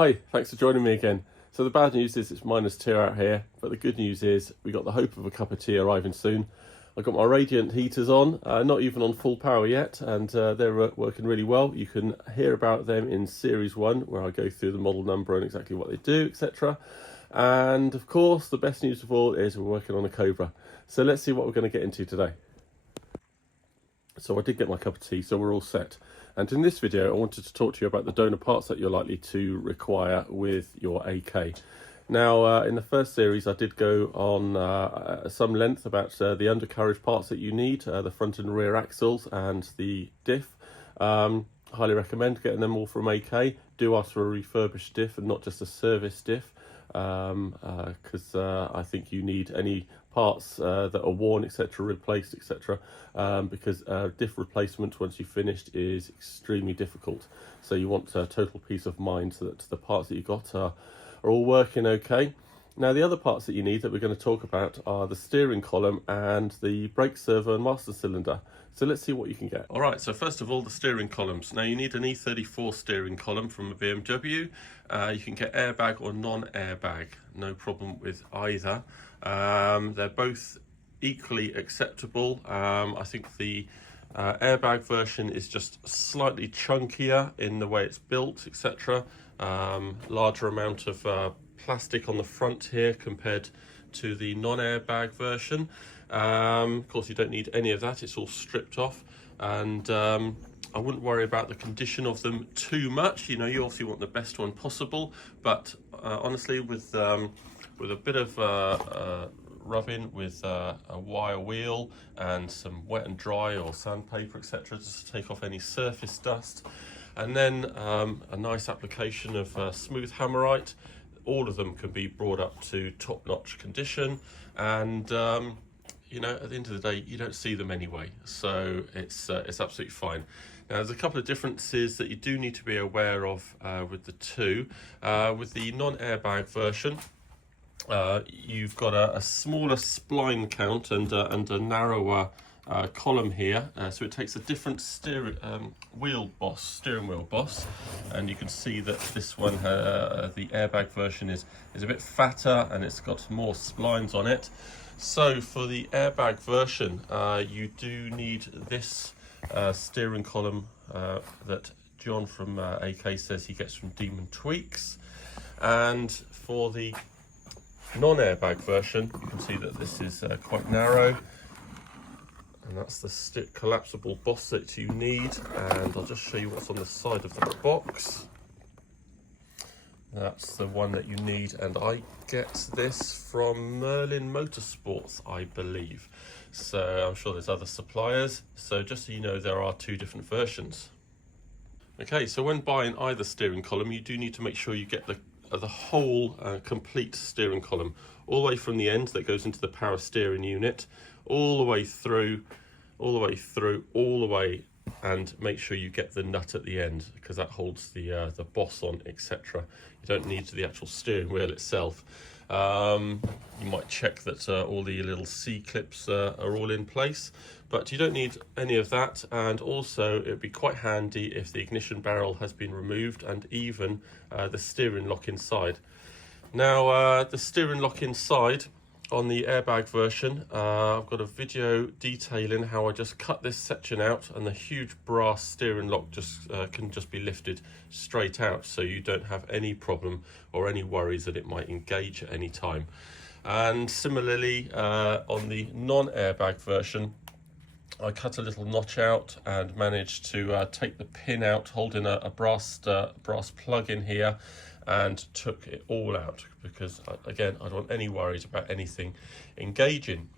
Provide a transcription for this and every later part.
Hi, thanks for joining me again. So the bad news is it's -2 out here, but the good news is we got the hope of a cup of tea arriving soon. I've got my radiant heaters on, not even on full power yet, and they're working really well. You can hear about them in Series 1, where I go through the model number and exactly what they do, etc. And of course, the best news of all is we're working on a Cobra. So let's see what we're going to get into today. So I did get my cup of tea, so we're all set. And in this video, I wanted to talk to you about the donor parts that you're likely to require with your AK. Now, in the first series, I did go on some length about the undercarriage parts that you need, the front and rear axles and the diff. Highly recommend getting them all from AK. Do ask for a refurbished diff and not just a service diff, because I think you need any parts that are worn, etc., replaced, etc., because diff replacement once you've finished is extremely difficult. So you want total peace of mind so that the parts that you got are all working okay. Now, the other parts that you need that we're going to talk about are the steering column and the brake servo and master cylinder. So let's see what you can get. All right, so first of all, the steering columns. Now, you need an E34 steering column from a BMW. You can get airbag or non-airbag, no problem with either. They're both equally acceptable. I think the airbag version is just slightly chunkier in the way it's built, etc. Larger amount of plastic on the front here compared to the non-airbag version. Of course, you don't need any of that, it's all stripped off, and I wouldn't worry about the condition of them too much. You know, you obviously want the best one possible, but honestly, with a bit of rubbing with a wire wheel and some wet and dry or sandpaper, etc., just to take off any surface dust, and then a nice application of smooth hammerite, all of them can be brought up to top-notch condition. And you know, at the end of the day, you don't see them anyway, so it's absolutely fine. Now, there's a couple of differences that you do need to be aware of with the two. With the non-airbag version, you've got a smaller spline count and a narrower column here, so it takes a different steering wheel boss, and you can see that this one, the airbag version, is a bit fatter and it's got more splines on it. So for the airbag version, you do need this steering column that John from AK says he gets from Demon Tweaks. And for the non-airbag version, you can see that this is quite narrow, and that's the collapsible boss that you need. And I'll just show you what's on the side of the box. That's the one that you need, and I get this from Merlin Motorsports, I believe. So I'm sure there's other suppliers. So just so you know, there are two different versions. Okay, so when buying either steering column, you do need to make sure you get the whole complete steering column, all the way from the end that goes into the power steering unit, all the way through, and make sure you get the nut at the end, because that holds the boss on, etc. You don't need the actual steering wheel itself. You might check that all the little C-clips are all in place, but you don't need any of that. And also, it would be quite handy if the ignition barrel has been removed, and even the steering lock inside. Now, the steering lock inside on the airbag version, I've got a video detailing how I just cut this section out, and the huge brass steering lock just can just be lifted straight out, so you don't have any problem or any worries that it might engage at any time. And similarly, on the non-airbag version, I cut a little notch out and managed to take the pin out holding a brass plug in here, and took it all out, because again, I don't want any worries about anything engaging.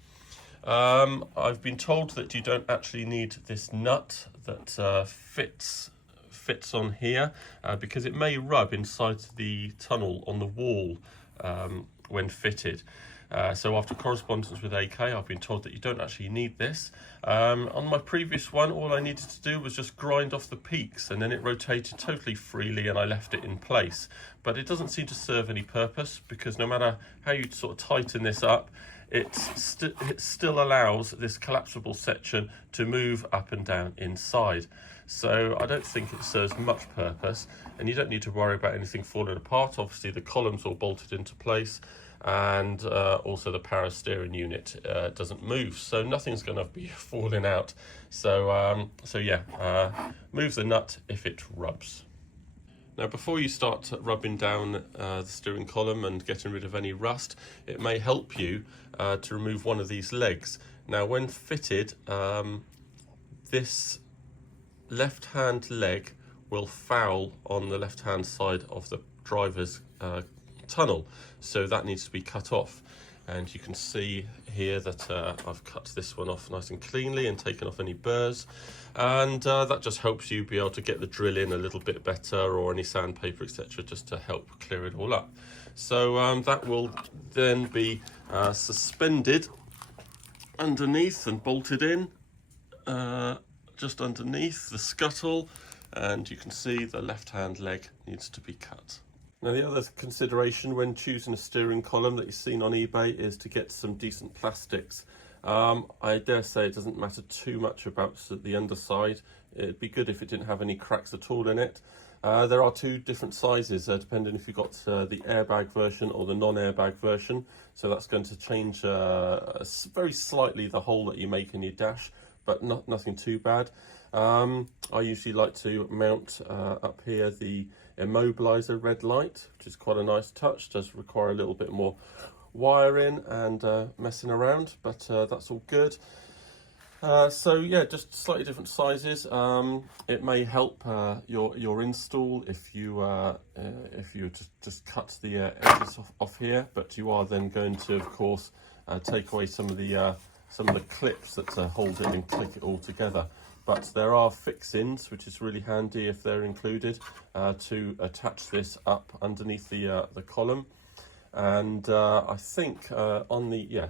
I've been told that you don't actually need this nut that fits on here, because it may rub inside the tunnel on the wall when fitted. So after correspondence with AK, I've been told that you don't actually need this. On my previous one, all I needed to do was just grind off the peaks, and then it rotated totally freely and I left it in place. But it doesn't seem to serve any purpose, because no matter how you sort of tighten this up, it still allows this collapsible section to move up and down inside. so I don't think it serves much purpose, and you don't need to worry about anything falling apart. Obviously the column's all bolted into place, and also the power steering unit doesn't move, so nothing's going to be falling out. So move the nut if it rubs. Now, before you start rubbing down the steering column and getting rid of any rust, it may help you to remove one of these legs. Now, when fitted, this left-hand leg will foul on the left-hand side of the driver's tunnel, so that needs to be cut off. And you can see here that I've cut this one off nice and cleanly and taken off any burrs, and that just helps you be able to get the drill in a little bit better, or any sandpaper, etc., just to help clear it all up. So that will then be suspended underneath and bolted in just underneath the scuttle, and you can see the left-hand leg needs to be cut. Now, the other consideration when choosing a steering column that you've seen on eBay is to get some decent plastics. I dare say it doesn't matter too much about the underside. It'd be good if it didn't have any cracks at all in it. There are two different sizes depending if you've got the airbag version or the non-airbag version. So that's going to change very slightly the hole that you make in your dash, but nothing too bad. I usually like to mount up here the immobilizer red light, which is quite a nice touch. Does require a little bit more wiring and messing around, but that's all good. So yeah, just slightly different sizes. It may help your install if you just cut the edges off here, but you are then going to, of course, take away some of the clips that hold it and click it all together. But there are fixings, which is really handy if they're included, to attach this up underneath the column. And I think on the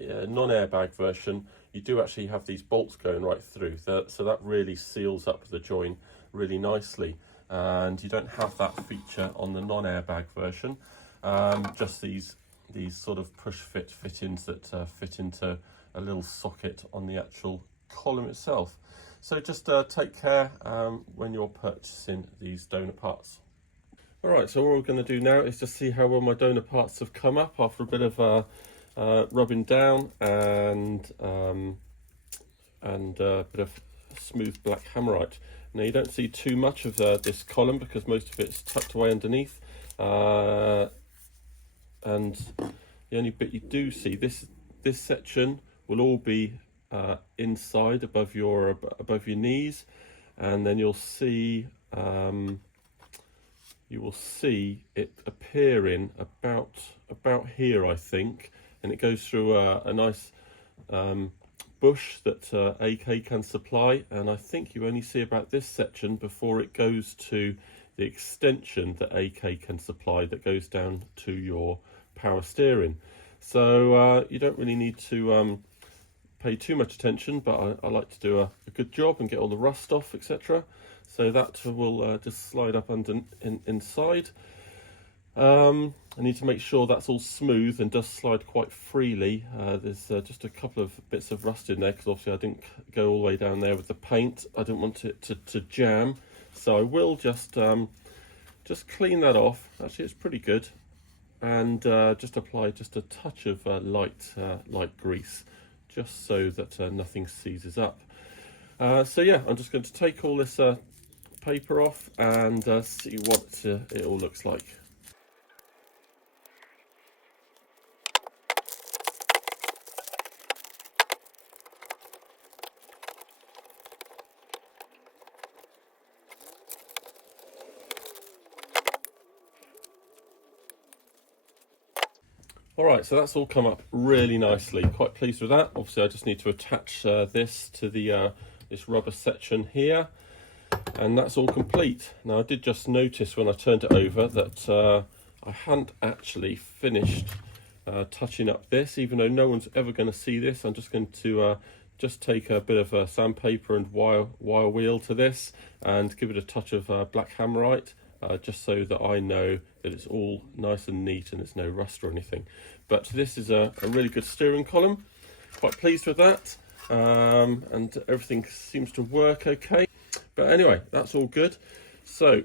non-airbag version, you do actually have these bolts going right through, so that really seals up the join really nicely. And you don't have that feature on the non-airbag version. Just these sort of push fittings that fit into a little socket on the actual column itself. So just take care when you're purchasing these donor parts. Alright, so what we're going to do now is just see how well my donor parts have come up after a bit of rubbing down and a bit of smooth black hammerite. Now, you don't see too much of this column because most of it's tucked away underneath, and the only bit you do see, this section will all be inside above your knees, and then you'll see it appearing about here, I think, and it goes through a nice bush that AK can supply, and I think you only see about this section before it goes to the extension that AK can supply that goes down to your power steering. So you don't really need to pay too much attention, but I like to do a good job and get all the rust off, etc. So that will just slide up inside. I need to make sure that's all smooth and does slide quite freely. There's just a couple of bits of rust in there because obviously I didn't go all the way down there with the paint. I didn't want it to jam, so I will just clean that off. Actually, it's pretty good, and just apply just a touch of light grease, just so that nothing seizes up. So yeah, I'm just going to take all this paper off and see what it all looks like. Alright, so that's all come up really nicely. Quite pleased with that. Obviously I just need to attach this to the this rubber section here, and that's all complete. Now, I did just notice when I turned it over that I hadn't actually finished touching up this, even though no one's ever going to see this. I'm just going to just take a bit of sandpaper and wire wheel to this and give it a touch of black hammerite, just so that I know that it's all nice and neat and there's no rust or anything. But this is a really good steering column. Quite pleased with that, and everything seems to work okay. But anyway, that's all good. So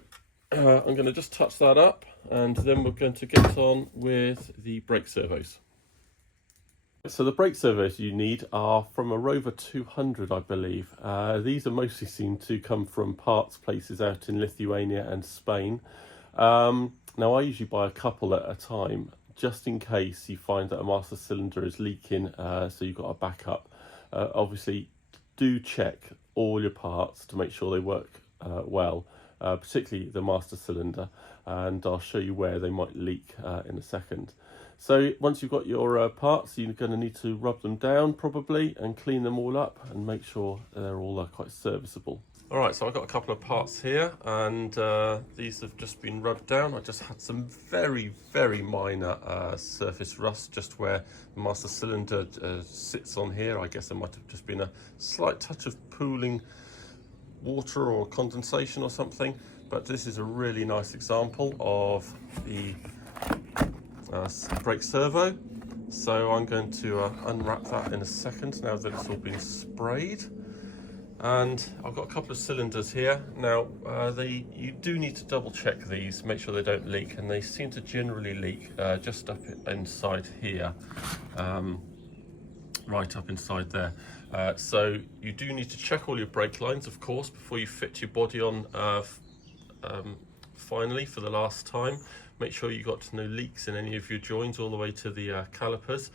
I'm going to just touch that up, and then we're going to get on with the brake servos. So the brake servos you need are from a Rover 200, I believe. These are mostly seen to come from parts places out in Lithuania and Spain. Now I usually buy a couple at a time, just in case you find that a master cylinder is leaking, so you've got a backup. Obviously, do check all your parts to make sure they work well, particularly the master cylinder, and I'll show you where they might leak in a second. So once you've got your parts, you're going to need to rub them down probably and clean them all up and make sure they're all quite serviceable. All right, so I've got a couple of parts here, and these have just been rubbed down. I just had some very, very minor surface rust just where the master cylinder sits on here. I guess there might have just been a slight touch of pooling water or condensation or something, but this is a really nice example of the brake servo. So I'm going to unwrap that in a second now that it's all been sprayed. And I've got a couple of cylinders here. Now you do need to double check these, make sure they don't leak, and they seem to generally leak just up inside here, right up inside there. So you do need to check all your brake lines, of course, before you fit your body on finally for the last time. Make sure you got no leaks in any of your joints all the way to the calipers,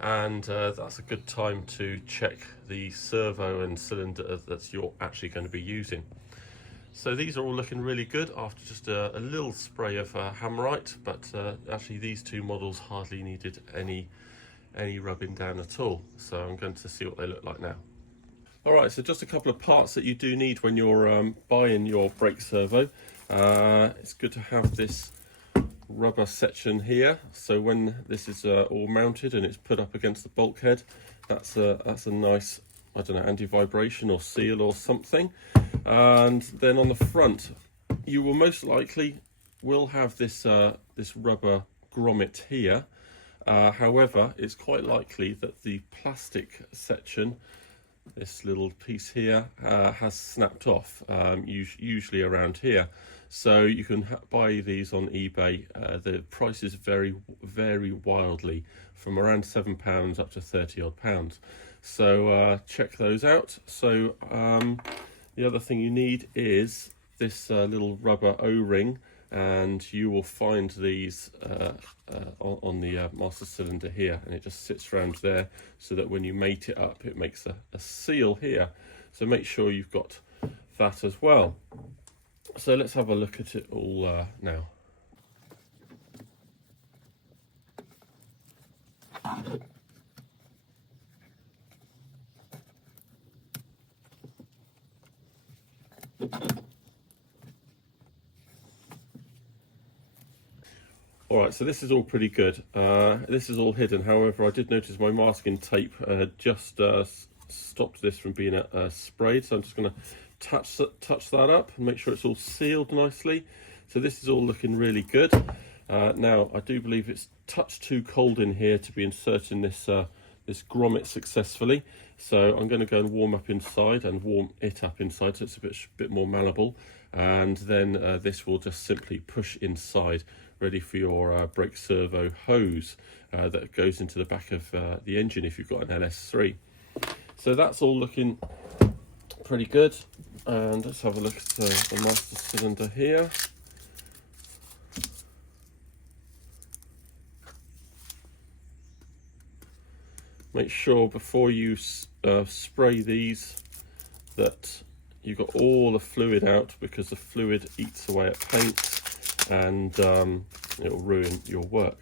and that's a good time to check the servo and cylinder that you're actually going to be using. So these are all looking really good after just a little spray of Hammerite, but actually these two models hardly needed any rubbing down at all. So I'm going to see what they look like now. All right, so just a couple of parts that you do need when you're buying your brake servo. It's good to have this rubber section here, so when this is all mounted and it's put up against the bulkhead, that's a nice, I don't know, anti-vibration or seal or something. And then on the front, you will most likely will have this this rubber grommet here. However, it's quite likely that the plastic section, this little piece here, has snapped off, usually around here. So you can buy these on eBay. The prices vary wildly, from around £7 up to 30 odd pounds. So check those out. So the other thing you need is this little rubber O-ring, and you will find these on the master cylinder here, and it just sits around there so that when you mate it up, it makes a seal here. So make sure you've got that as well. So let's have a look at it all now. All right, so this is all pretty good. This is all hidden. However, I did notice my masking tape just stopped this from being sprayed. So I'm just going to touch that up and make sure it's all sealed nicely. So this is all looking really good. Now, I do believe it's touch too cold in here to be inserting this this grommet successfully. So I'm going to go and warm up inside and warm it up inside so it's a bit more malleable. And then this will just simply push inside, ready for your brake servo hose that goes into the back of the engine if you've got an LS3. So that's all looking pretty good. And let's have a look at the master cylinder here. Make sure before you spray these that you've got all the fluid out, because the fluid eats away at paint and it will ruin your work.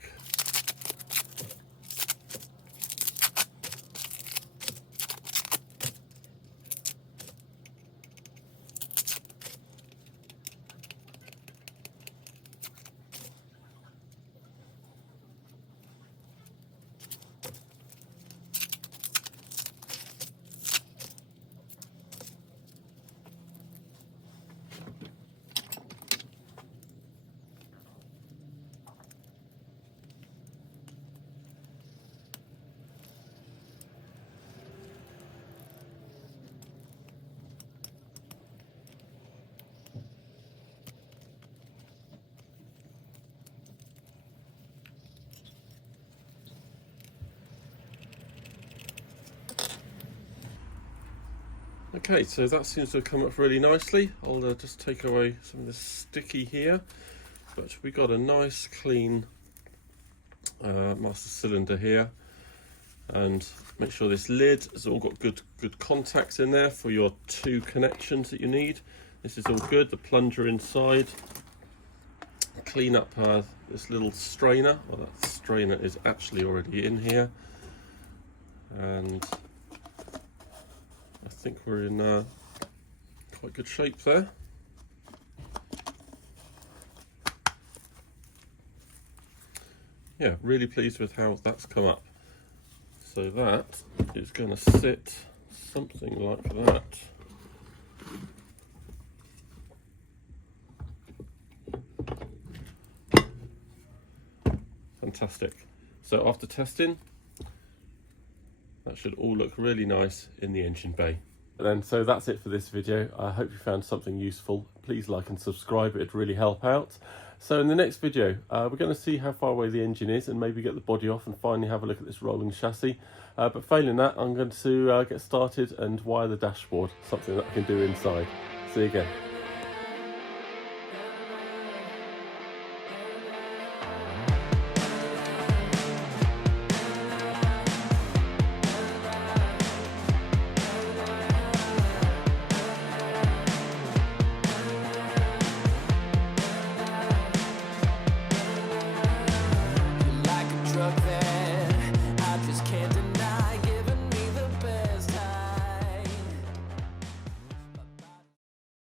Okay, so that seems to have come up really nicely. I'll just take away some of this sticky here, but we got a nice clean master cylinder here, and make sure this lid has all got good contacts in there for your 2 connections that you need. This is all good. The plunger inside. Clean up this little strainer. Well, that strainer is actually already in here, and I think we're in quite good shape there. Yeah, really pleased with how that's come up. So that is going to sit something like that. Fantastic. So after testing, that should all look really nice in the engine bay. And so that's it for this video. I hope you found something useful. Please like and subscribe, it'd really help out. So in the next video, we're going to see how far away the engine is and maybe get the body off and finally have a look at this rolling chassis. But failing that, I'm going to get started and wire the dashboard, something that I can do inside. See you again.